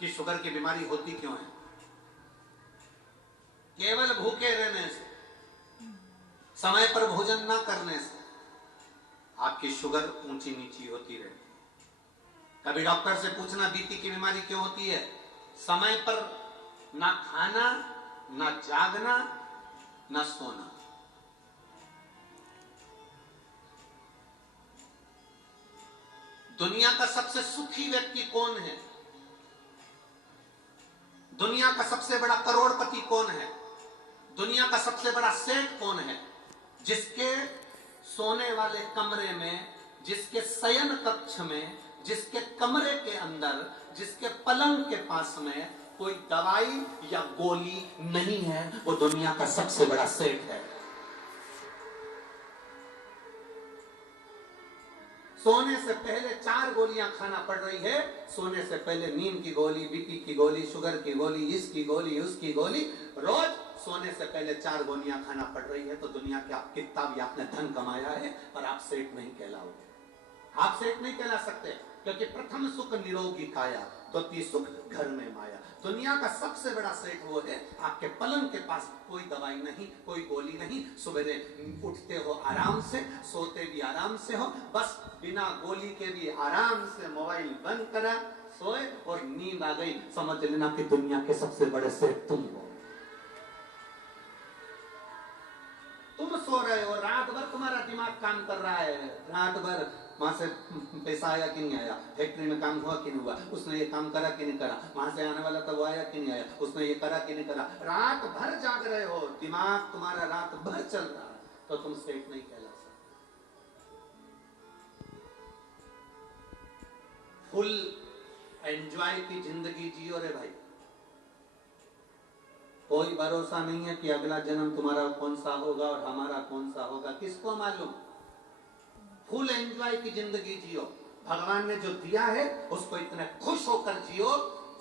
कि शुगर की बीमारी होती क्यों है? केवल भूखे रहने से, समय पर भोजन न करने से आपकी शुगर ऊंची नीची होती रहती है। कभी डॉक्टर से पूछना बीपी की बीमारी क्यों होती है? समय पर ना खाना, ना जागना, ना सोना। दुनिया का सबसे सुखी व्यक्ति कौन है? दुनिया का सबसे बड़ा करोड़पति कौन है? दुनिया का सबसे बड़ा सेठ कौन है? जिसके सोने वाले कमरे में, जिसके शयन कक्ष में, जिसके कमरे के अंदर, जिसके पलंग के पास में कोई दवाई या गोली नहीं है, वो दुनिया का सबसे बड़ा सेठ है। सोने से पहले 4 गोलियां खाना पड़ रही है। सोने से पहले नींद की गोली, बीपी की गोली, शुगर की गोली, इसकी गोली, उसकी गोली, रोज सोने से पहले 4 गोलियां खाना पड़ रही है। तो दुनिया के आप कितना भी आपने धन कमाया है, पर आप सेठ नहीं कहलाओगे। आप सेठ नहीं कहला सकते, क्योंकि प्रथम सुख निरोगी काया, द्वितीय सुख घर में माया। दुनिया का सबसे बड़ा सेठ वो है, आपके पलंग के पास कोई दवाई नहीं, कोई गोली नहीं, सवेरे उठते हो आराम से, सोते भी आराम से हो, बस बिना गोली के भी आराम से मोबाइल बंद करा, सोए और नींद आ गई, समझ लेना कि दुनिया के सबसे बड़े सेठ तुम हो। तुम सो रहे हो, रात भर तुम्हारा दिमाग काम कर रहा है, रात भर वहां से पैसा आया कि नहीं आया, फैक्ट्री में काम हुआ कि नहीं हुआ, उसने ये काम करा कि नहीं करा, वहां से आने वाला था वो आया कि नहीं आया, उसने ये करा कि नहीं करा, रात भर जाग रहे हो, दिमाग तुम्हारा रात भर चल रहा है, तो तुम सेठ नहीं कहला सकते। फुल एंजॉय की जिंदगी जियो रे भाई। कोई भरोसा नहीं है कि अगला जन्म तुम्हारा कौन सा होगा और हमारा कौन सा होगा, किसको मालूम। फुल एंजॉय की जिंदगी जियो। भगवान ने जो दिया है उसको इतने खुश होकर जियो।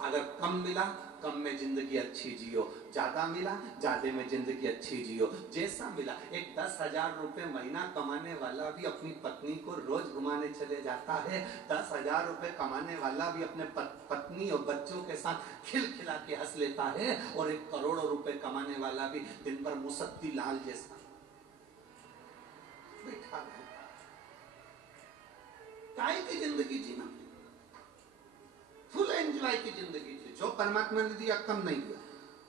अगर कम मिला, कम में जिंदगी अच्छी जियो, ज्यादा मिला, ज्यादा में जिंदगी अच्छी जियो। जैसा मिला, एक 10,000 रुपए महीना कमाने वाला भी अपनी पत्नी को रोज घुमाने चले जाता है। 10,000 रुपए कमाने वाला भी अपने पत्नी और बच्चों के साथ खिलखिला के हंस लेता है। और 1 करोड़ रुपए कमाने वाला भी दिन भर मुसद्दी लाल जैसा बैठा है। काय की जिंदगी जीना, फुल एंजॉय की जिंदगी जी। जो परमात्मा ने दिया कम नहीं दिया,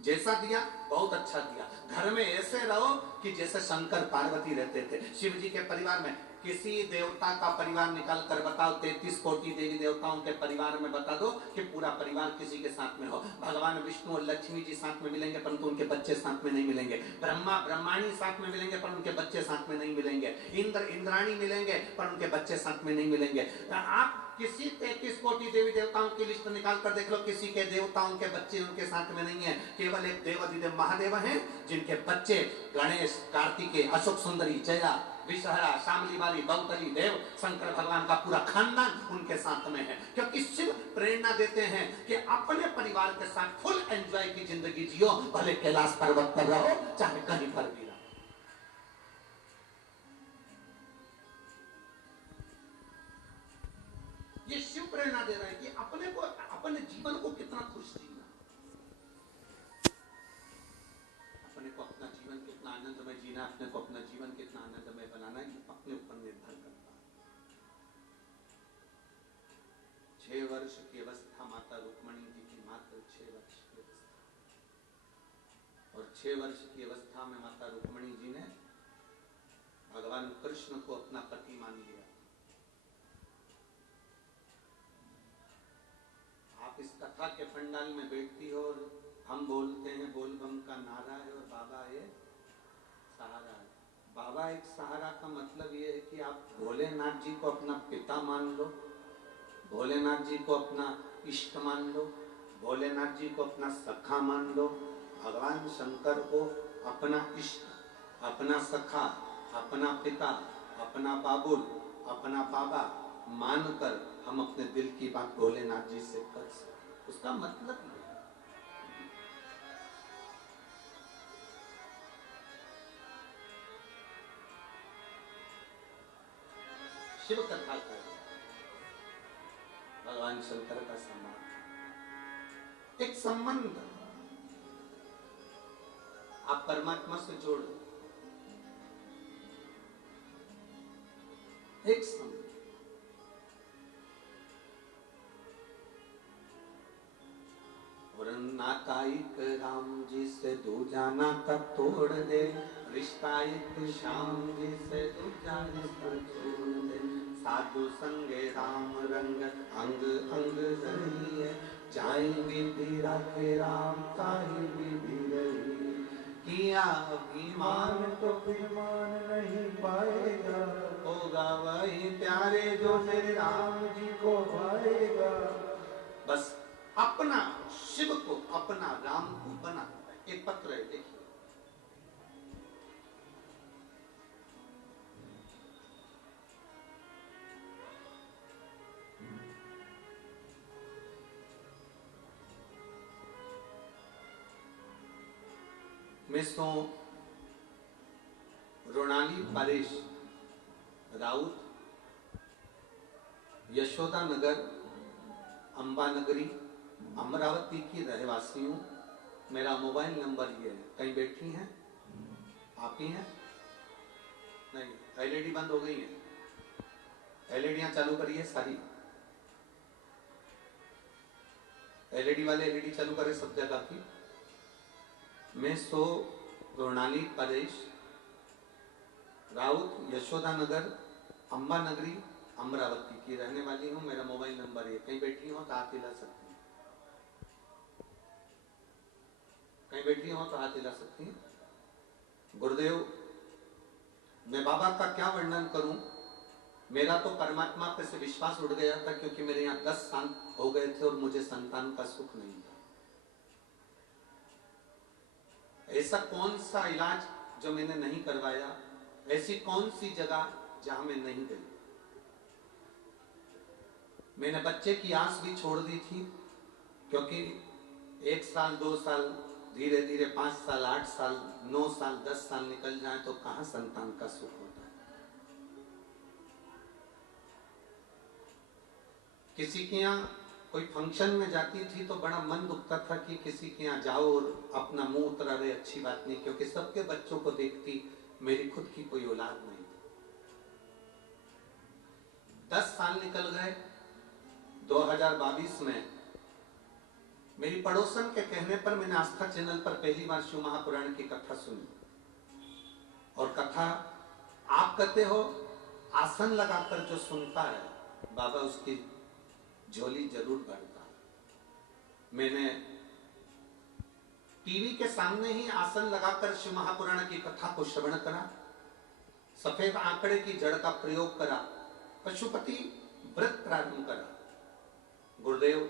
जैसा दिया बहुत अच्छा दिया। घर में ऐसे रहो कि जैसे शंकर पार्वती रहते थे। शिव जी के परिवार में किसी देवता का परिवार निकाल कर बताओ, 33 कोटि देवी देवताओं के परिवार में बता दो कि पूरा परिवार किसी के साथ में हो। भगवान विष्णु और लक्ष्मी जी साथ में मिलेंगे, परंतु उनके बच्चे साथ में नहीं मिलेंगे। ब्रह्मा ब्रह्माणी साथ में मिलेंगे, पर उनके बच्चे साथ में नहीं मिलेंगे। इंद्र इंद्राणी मिलेंगे, पर उनके बच्चे साथ में नहीं मिलेंगे। आप किसी 33 कोटि देवी देवताओं की लिस्ट निकाल कर देख लो, किसी के देवताओं के बच्चे उनके साथ में नहीं है। केवल एक देवाधिदेव महादेव हैं, जिनके बच्चे गणेश, कार्तिकेय, अशोक सुंदरी, जया, विषहरा, शामली बाली, बहुतली देव, शंकर भगवान का पूरा खानदान उनके साथ में है। क्योंकि शिव प्रेरणा देते हैं कि अपने परिवार के साथ फुल एंजॉय की जिंदगी जियो, भले कैलाश पर्वत पर रहो, चाहे कहीं पर भी रहो। ये शिव प्रेरणा दे रहा है कि अपने को, अपने जीवन को कितना खुश जीना, अपने को अपना जीवन कितना आनंदमय जीना, अपने को अपना जीवन कितना आनंदमय बनाना है, अपने ऊपर निर्भर करता है। 6 वर्ष की अवस्था माता रुक्मणी जी की, मात्र 6 वर्ष की अवस्था, और 6 वर्ष की अवस्था में माता रुक्मणी जी ने भगवान कृष्ण को अपना पति मान लिया। आप इस कथा के पंडाल में बैठती हो और हम बोलते हैं बोलबम का नारा है और बाबा ये सहारा है। बाबा एक सहारा का मतलब ये है कि आप भोलेनाथ जी को अपना पिता मान लो, भोलेनाथ जी को अपना इष्ट मान लो, भोलेनाथ जी को अपना सखा मान लो। भगवान शंकर को अपना इष्ट, अपना सखा, अपना पिता, अपना बाबुल, अपना बाबा मानकर हम अपने दिल की बात भोलेनाथ जी से कर सकते। उसका मतलब ये है। शिव कथा कर भगवान शंकर का सम्मान। एक संबंध आप परमात्मा से जोड़ लो, एक संबंध। और नाता एक राम जी से दूजा नाता तोड़ दे, रिश्ता एक श्याम जी से दूजा रिश्ता छोड़ दे। साधु संगे राम रंग अंग अंग रही है, जाई विधि राखे राम ताही विधि रही। किया अभिमान तो फिर मान नहीं पाएगा, होगा वही प्यारे जो मेरे राम जी को पाएगा। बस अपना शिव को, अपना राम को बना। एक पत्र है, देखिए। मिसो रोनाली परेश राउत, यशोदा नगर, अंबा नगरी, अमरावती की रहवासी हूँ। मेरा मोबाइल नंबर ये है। कहीं बैठी हैं? आप ही हैं? नहीं, एलईडी बंद हो गई है। एलईडियां चालू करिए सारी। एलईडी वाले एलईडी चालू करें सब जगह की। मैं सो रोनाली परेश राउत, यशोदा नगर, अंबा नगरी, अमरावती की रहने वाली हूँ। मेरा मोबाइल नंबर है। कहीं बैठी हो तो हाथ हिला सकती हैं। कहीं बैठी हो तो हाथ हिला सकती हैं। गुरुदेव, मैं बाबा का क्या वर्णन करूं। मेरा तो परमात्मा पे से विश्वास उड़ गया था, क्योंकि मेरे यहाँ 10 साल हो गए थे और मुझे संतान का सुख नहीं था। ऐसा कौन सा इलाज जो मैंने नहीं करवाया, ऐसी कौन सी जगह जहां मैं नहीं गई। मैंने बच्चे की आस भी छोड़ दी थी, क्योंकि 1 साल 2 साल धीरे धीरे 5 साल 8 साल 9 साल 10 साल निकल जाए तो कहां संतान का सुख होता है। किसी के यहाँ कोई फंक्शन में जाती थी तो बड़ा मन दुखता था कि किसी के यहाँ जाओ और अपना मुंह उतरा रहे, अच्छी बात नहीं, क्योंकि सबके बच्चों को देखती, मेरी खुद की कोई औलाद नहीं थी। 10 साल निकल गए। 2022 में मेरी पड़ोसन के कहने पर मैंने आस्था चैनल पर पहली बार शिव महापुराण की कथा सुनी। और कथा आप कहते हो आसन लगाकर जो सुनता है, बाबा उसकी झोली जरूर भरता है। मैंने टीवी के सामने ही आसन लगाकर शिव महापुराण की कथा को श्रवण करा, सफेद आंकड़े की जड़ का प्रयोग करा, पशुपति व्रत प्रारंभ करा। गुरुदेव,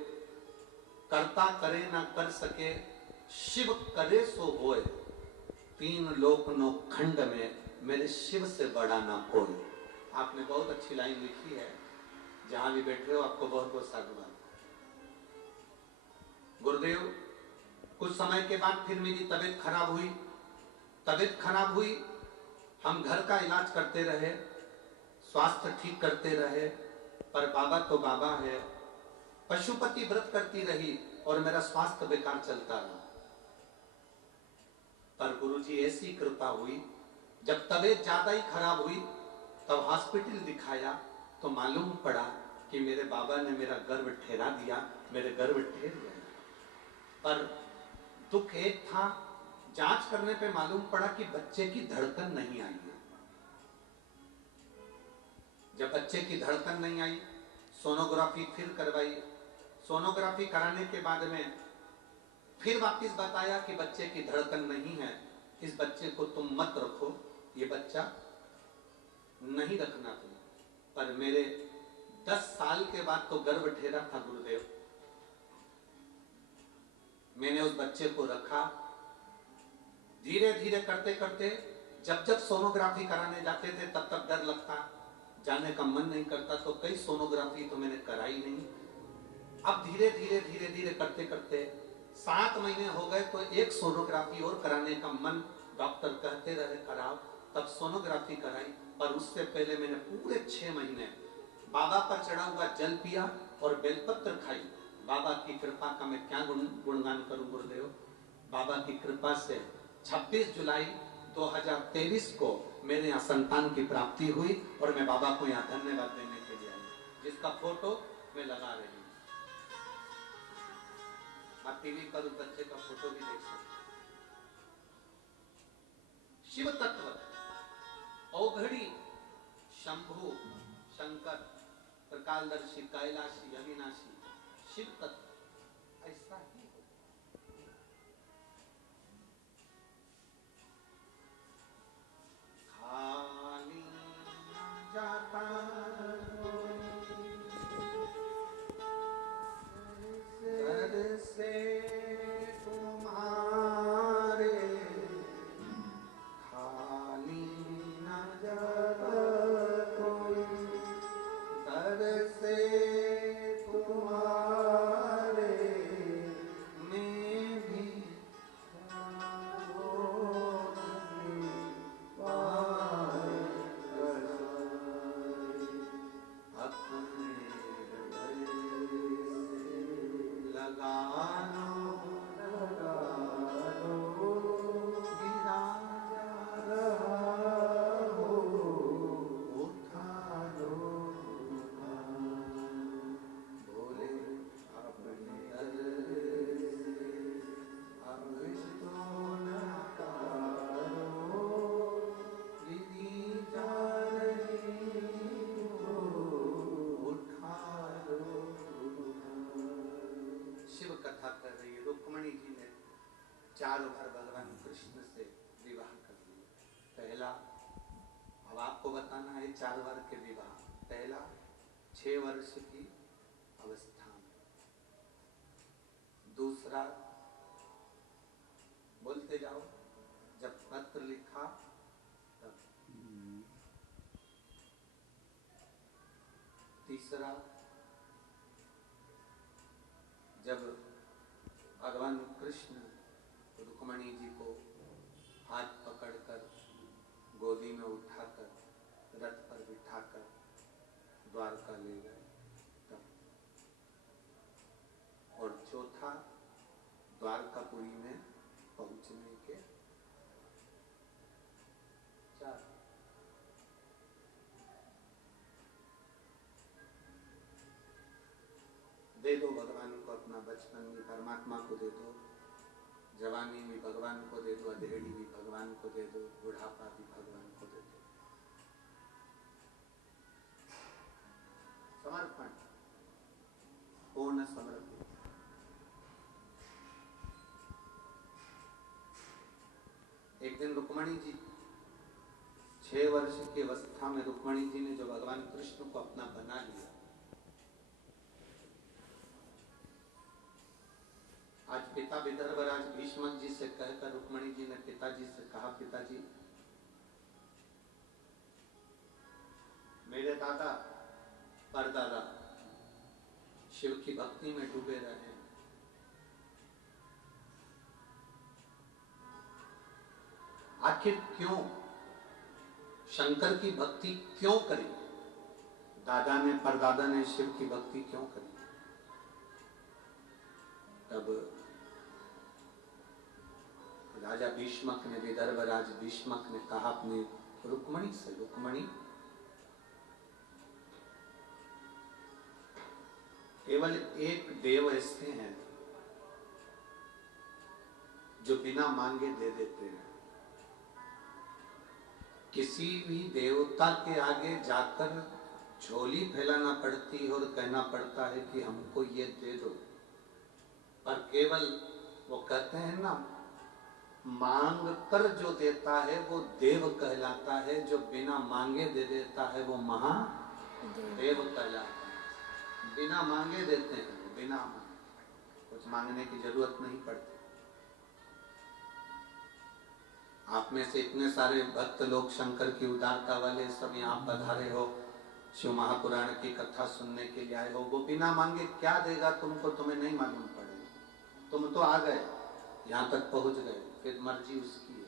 करता करे ना कर सके, शिव करे सो होए। 3 लोक नो खंड में मेरे शिव से बड़ा ना कोई। आपने बहुत अच्छी लाइन लिखी है। जहां भी बैठे हो आपको बहुत बहुत साधुवाद। गुरुदेव, कुछ समय के बाद फिर मेरी तबीयत खराब हुई। तबीयत खराब हुई, हम घर का इलाज करते रहे, स्वास्थ्य ठीक करते रहे, पर बाबा तो बाबा है। पशुपति व्रत करती रही और मेरा स्वास्थ्य बेकार चलता रहा। पर गुरुजी ऐसी कृपा हुई, जब तबीयत ज्यादा ही खराब हुई तब हॉस्पिटल दिखाया तो मालूम पड़ा कि मेरे बाबा ने मेरा गर्भ ठहरा दिया, मेरे गर्भ ठहर गया। पर दुख एक था, जांच करने पे मालूम पड़ा कि बच्चे की धड़कन नहीं आई है। जब बच्चे की धड़कन नहीं आई, सोनोग्राफी फिर करवाई। सोनोग्राफी कराने के बाद में फिर वापस बताया कि बच्चे की धड़कन नहीं है, इस बच्चे को तुम मत रखो, ये बच्चा नहीं रखना तुम। पर मेरे 10 साल के बाद तो गर्भ ठहरा था गुरुदेव। मैंने उस बच्चे को रखा। धीरे धीरे करते करते जब जब सोनोग्राफी कराने जाते थे तब तक डर लगता, जाने का मन नहीं करता, तो कई सोनोग्राफी तो मैंने कराई नहीं। अब धीरे धीरे धीरे धीरे करते करते 7 महीने हो गए तो एक सोनोग्राफी और कराने का मन, डॉक्टर कहते रहे कराओ, तब सोनोग्राफी कराई। पर उससे पहले मैंने पूरे 6 महीने बाबा पर चढ़ा हुआ जल पिया और बेलपत्र खाई बाबा की कृपा का मैं क्या गुणगान करूं गुरुदेव। बाबा की कृपा से 26 जुलाई 2023 को मेरे यहाँ संतान की प्राप्ति हुई और मैं बाबा को यहाँ धन्यवाद देने के लिए आई, जिसका फोटो मैं लगा रही हूँ। आप टीवी पर उस बच्चे का फोटो भी देख सकते। शिव तत्व औघड़ी शंभु शंकर प्रकालदर्शी कैलाशी अविनाशी शिव तत्व ऐसा ही हो। खाली जाता दर से तुम्हारे, खाली न जाता कोई दर से तुम्हारे, मैं भी अपने लगा लो गिरा रहा हो, उठा लो बोले अपने दर से अब इसको नकारो, गिरी जा रही हो, उठा लो। शिव कथा कर रही है। रुक्मणी जी ने 4 बार भगवान कृष्ण से विवाह कर लिया। पहला, अब आपको बताना है 4 बार के विवाह। पहला 6 वर्ष की अवस्था में, दूसरा बोलते जाओ जब पत्र लिखा तब, तीसरा जब भगवान कृष्ण रुक्मणी जी को हाथ पकड़कर गोदी में उठाकर रथ पर बिठाकर द्वारका ले गए तब, और चौथा द्वारकापुरी में पहुंचने के 4। दे दो भगवान को अपना बचपन भी परमात्मा को दे दो, जवानी भी भगवान को दे दो, अधेड़ी भी भगवान को दे दो, बुढ़ापा भी भगवान को दे दो। समर्पण, पूर्ण समर्पित। एक दिन रुक्मणी जी 6 वर्ष की अवस्था में रुक्मणी जी ने जो भगवान कृष्ण को अपना बना लिया, आज पिता विदर्भराज भीष्म जी से कहकर रुक्मणी जी ने पिताजी से कहा, पिताजी मेरे दादा परदादा शिव की भक्ति में डूबे रहे, आखिर क्यों शंकर की भक्ति क्यों करी, दादा ने परदादा ने शिव की भक्ति क्यों करी। तब राजा भीष्मक ने, विदर्भराज भीष्मक ने कहा अपनी रुक्मणी से, रुक्मणी केवल एक देव ऐसे हैं जो बिना मांगे दे देते हैं। किसी भी देवता के आगे जाकर झोली फैलाना पड़ती है और कहना पड़ता है कि हमको ये दे दो, पर केवल वो कहते हैं ना, मांग कर जो देता है वो देव कहलाता है, जो बिना मांगे दे देता है वो महादेव कहलाता है। बिना मांगे देते हैं, बिना कुछ मांगने की जरूरत नहीं पड़ती। आप में से इतने सारे भक्त लोग शंकर की उदारता वाले सब यहाँ पधारे हो, शिव महापुराण की कथा सुनने के लिए आए हो। वो बिना मांगे क्या देगा तुमको, तुम्हें नहीं मालूम पड़ेगा। तुम तो आ गए, यहाँ तक पहुंच गए, फिर मर्जी उसकी है।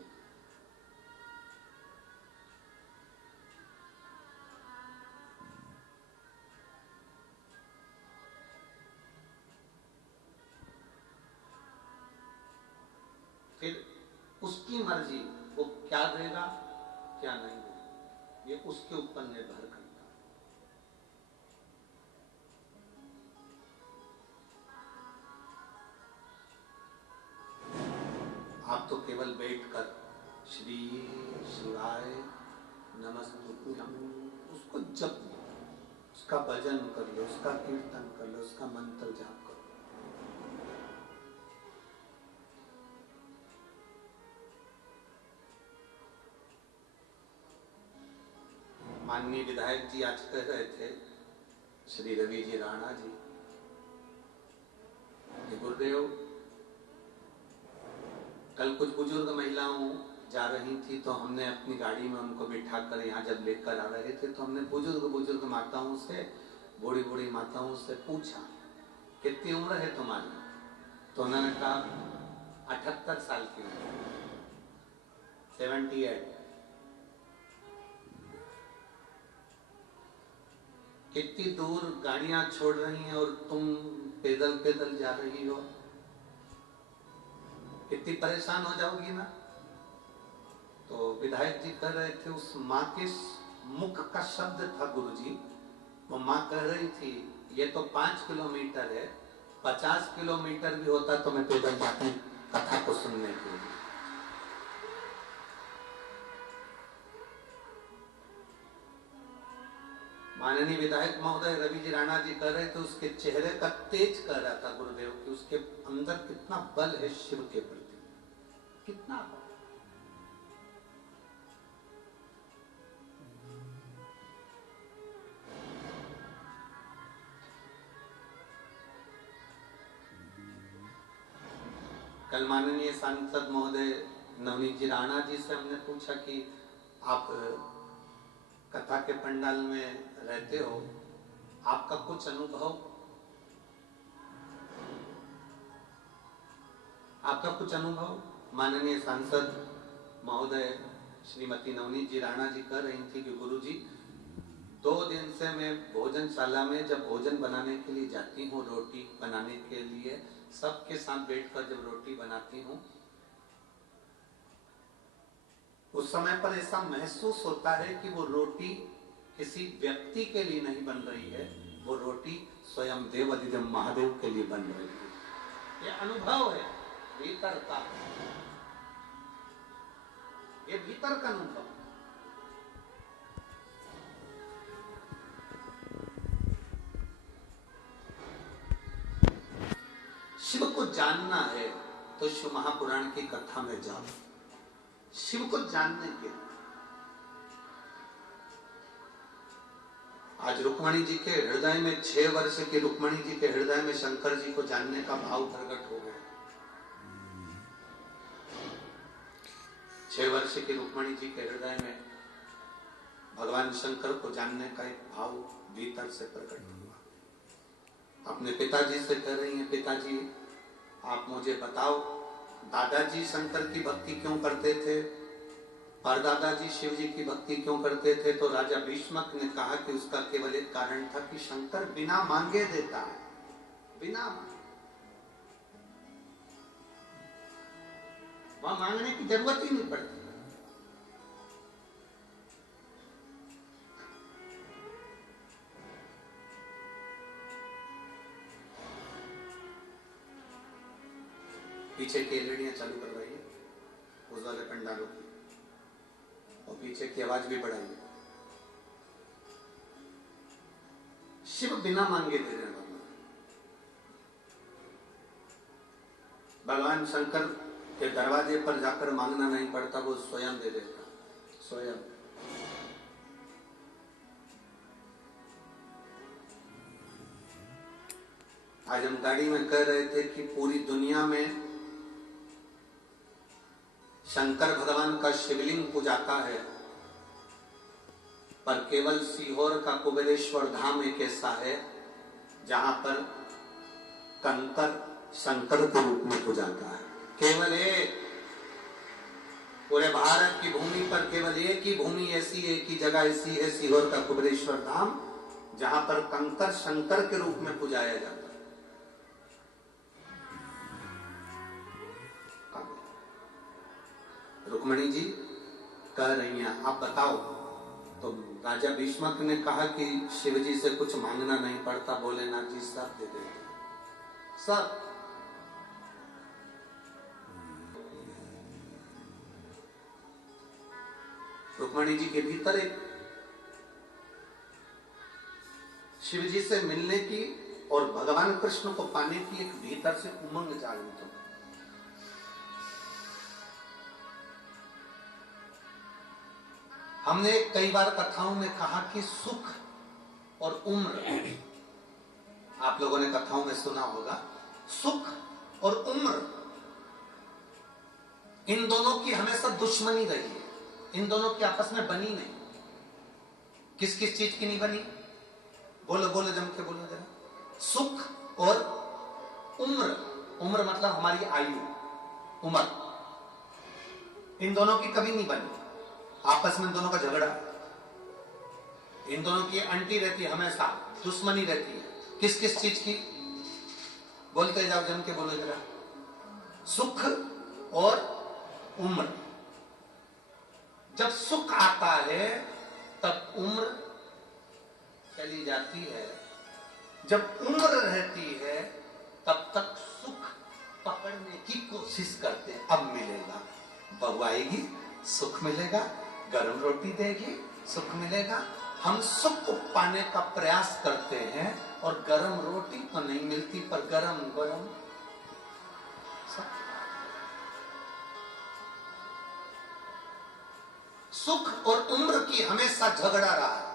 फिर उसकी मर्जी, वो क्या देगा क्या नहीं देगा, ये उसके ऊपर निर्भर करता है। आप तो केवल बैठकर श्री शिवाय नमस्तुभ्यं उसको जप लो, उसका भजन कर लो, उसका कीर्तन कर लो, उसका मंत्र जाप करो। माननीय विधायक जी आज कह रहे थे, श्री रवि जी राणा जी, कि गुरुदेव कल कुछ बुजुर्ग महिलाओं जा रही थी तो हमने अपनी गाड़ी में उनको बिठा कर यहाँ जब लेकर आ रहे थे तो हमने बुजुर्ग माताओं से, बूढ़ी बूढ़ी माताओं से पूछा कितनी उम्र है तुम्हारी, तो उन्होंने कहा 78 साल की उम्र, 78। कितनी दूर गाड़ियां छोड़ रही हैं और तुम पैदल पैदल जा रही हो, कितनी परेशान हो जाओगी ना। तो विधायक जी कह रहे थे, उस माँ के मुख का शब्द था गुरुजी, वो माँ कह रही थी ये तो 5 किलोमीटर है, 50 किलोमीटर भी होता तो मैं पैदल जाती कथा को सुनने के लिए। माननीय विधायक महोदय रवि जी राणा जी कह रहे थे, उसके चेहरे का तेज कह रहा था गुरुदेव कि उसके अंदर कितना बल है शिव के प्रति, कितना बल। कल माननीय सांसद महोदय नवनीत जी राणा जी से हमने पूछा कि आप कथा के पंडाल में रहते हो, आपका कुछ अनुभव, आपका कुछ अनुभव। माननीय सांसद महोदय श्रीमती नवनीत जी राणा जी कह रही थी कि गुरुजी 2 दिन से मैं भोजनशाला में जब भोजन बनाने के लिए जाती हूँ, रोटी बनाने के लिए सबके साथ बैठकर जब रोटी बनाती हूँ, उस समय पर ऐसा महसूस होता है कि वो रोटी किसी व्यक्ति के लिए नहीं बन रही है, वो रोटी स्वयं देवाधिदेव महादेव के लिए बन रही है। ये अनुभव है भीतर का, ये भीतर का अनुभव। शिव को जानना है तो शिव महापुराण की कथा में जाओ, शिव को जानने के। आज रुक्मणी जी के हृदय में, 6 वर्ष की रुक्मणी जी के हृदय में शंकर जी को जानने का भाव प्रकट हो गया। 6 वर्ष की रुक्मणी जी के हृदय में भगवान शंकर को जानने का एक भाव भीतर से प्रकट हुआ। अपने पिताजी से कह रही हैं, पिताजी आप मुझे बताओ दादाजी शंकर की भक्ति क्यों करते थे और दादाजी शिव जी की भक्ति क्यों करते थे। तो राजा भीष्मक ने कहा कि उसका केवल एक कारण था कि शंकर बिना मांगे देता है, बिना मांगे, वहां मांगने की जरूरत ही नहीं पड़ती। पीछे की एलईडियां चालू करवाइए उस वाले पंडालों की, और पीछे की आवाज भी बढ़ाइए। शिव बिना मांगे दे रहे हैं। भगवान शंकर के दरवाजे पर जाकर मांगना नहीं पड़ता, वो स्वयं दे देता, स्वयं। आज हम गाड़ी में कह रहे थे कि पूरी दुनिया में शंकर भगवान का शिवलिंग पूजाता है, पर केवल सीहोर का कुबेरेश्वर धाम एक ऐसा है जहां पर कंकर शंकर के रूप में पूजाता है। केवल एक, पूरे भारत की भूमि पर केवल एक ही भूमि ऐसी, एक ही जगह ऐसी है, सीहोर का कुबेरेश्वर धाम, जहां पर कंकर शंकर के रूप में पूजाया जाता है। रुक्मणी जी कह रही हैं आप बताओ। तो राजा भीष्मक ने कहा कि शिव जी से कुछ मांगना नहीं पड़ता, भोलेनाथ जी सब दे देते सब। रुक्मणी जी के भीतर एक शिव जी से मिलने की और भगवान कृष्ण को पाने की एक भीतर से उमंग जागृत हो। हमने कई बार कथाओं में कहा कि सुख और उम्र, आप लोगों ने कथाओं में सुना होगा, सुख और उम्र इन दोनों की हमेशा दुश्मनी रही है, इन दोनों की आपस में बनी नहीं। किस किस चीज की नहीं बनी? बोलो बोलो, जम के बोलो जरा। सुख और उम्र, उम्र मतलब हमारी आयु, उम्र, इन दोनों की कभी नहीं बनी। आपस में दोनों का झगड़ा, इन दोनों की अंटी रहती है, हमेशा दुश्मनी रहती है। किस किस चीज की? बोलते जाओ, जम के बोलो जरा। सुख और उम्र। जब सुख आता है तब उम्र चली जाती है, जब उम्र रहती है तब तक सुख पकड़ने की कोशिश करते हैं। अब मिलेगा, बहू आएगी सुख मिलेगा, गर्म रोटी देगी सुख मिलेगा। हम सुख को पाने का प्रयास करते हैं और गर्म रोटी तो नहीं मिलती, पर गरम गरम सुख और उम्र की हमेशा झगड़ा रहा है।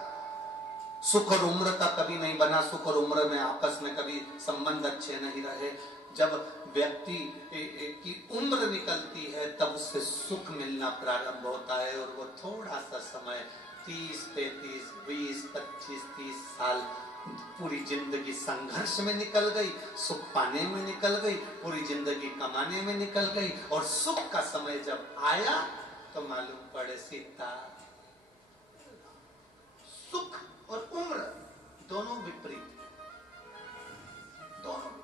सुख और उम्र का कभी नहीं बना, सुख और उम्र में आपस में कभी संबंध अच्छे नहीं रहे। जब व्यक्ति की उम्र निकलती है तब उससे सुख मिलना प्रारंभ होता है, और वो थोड़ा सा समय 30, 35, 20, 25, 30 साल पूरी जिंदगी संघर्ष में निकल गई, सुख पाने में निकल गई, पूरी जिंदगी कमाने में निकल गई, और सुख का समय जब आया तो मालूम पड़े सीता। सुख और उम्र दोनों विपरीत, दोनों।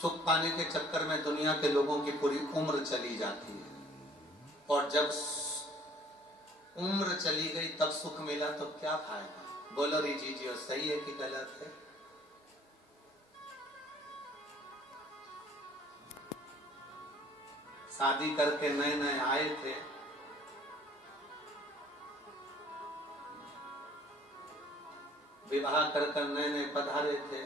सुख पाने के चक्कर में दुनिया के लोगों की पूरी उम्र चली जाती है, और जब उम्र चली गई तब सुख मिला तो क्या फायदा? बोलो री जी, सही है कि गलत है? शादी करके नए नए आए थे, विवाह कर नए नए पधारे थे।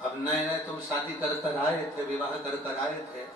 अब नए नए तुम शादी कर आए थे, विवाह कर आए थे,